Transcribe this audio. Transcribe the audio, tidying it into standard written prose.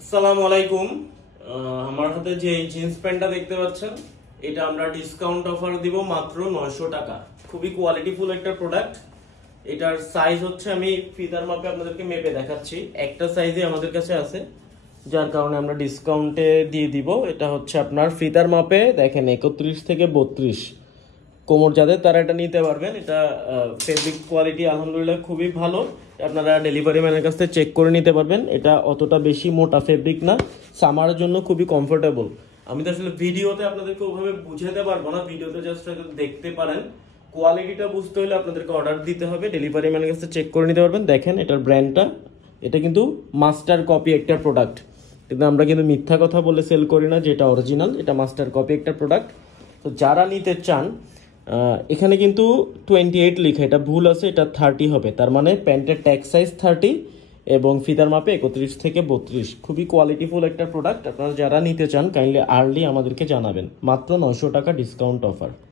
আসসালামু আলাইকুম। আমার হাতে যে জিন্স প্যান্টটা দেখতে পাচ্ছেন, এটা আমরা ডিসকাউন্ট অফার দিব মাত্র 900 টাকা। খুবই কোয়ালিটিফুল একটা প্রোডাক্ট। এটার সাইজ হচ্ছে, আমি ফিতার মাপে আপনাদেরকে মেপে দেখাচ্ছি। একটা সাইজে আমাদের কাছে আছে, যার কারণে আমরা ডিসকাউন্টে দিয়ে দিব। এটা হচ্ছে আপনার ফিতার মাপে দেখেন 31 থেকে 32 কোমর যাদের, তারা এটা নিতে পারবেন। এটা ফেব্রিক কোয়ালিটি আলহামদুলিল্লাহ খুবই ভালো। আপনারা ডেলিভারি ম্যানের কাছ থেকে চেক করে নিতে পারবেন। এটা অতটা বেশি মোটা ফেব্রিক না, সামারের জন্য খুবই কমফোর্টেবল। আমি তো আসলে ভিডিওতে আপনাদেরকে ওভাবে বুঝাতে পারবো না, ভিডিওতে জাস্ট হয়তো দেখতে পারেন। কোয়ালিটিটা বুঝতে হলে আপনাদেরকে অর্ডার দিতে হবে, ডেলিভারি ম্যানের কাছে চেক করে নিতে পারবেন। দেখেন এটার ব্র্যান্ডটা, এটা কিন্তু মাস্টার কপি একটা প্রোডাক্ট, কিন্তু আমরা কিন্তু মিথ্যা কথা বলে সেল করি না যে এটা অরিজিনাল। এটা মাস্টার কপি একটা প্রোডাক্ট। তো যারা নিতে চান, এখানে কিন্তু 28 লেখা, এটা ভুল আছে, এটা 30 হবে। তার মানে প্যান্টের ট্যাগ সাইজ 30 এবং ফিতার মাপে 31 থেকে 32। খুবই কোয়ালিটিফুল একটা প্রোডাক্ট। আপনারা যারা নিতে চান কাইন্ডলি আর্লি আমাদেরকে জানাবেন। মাত্র 900 টাকা ডিসকাউন্ট অফার।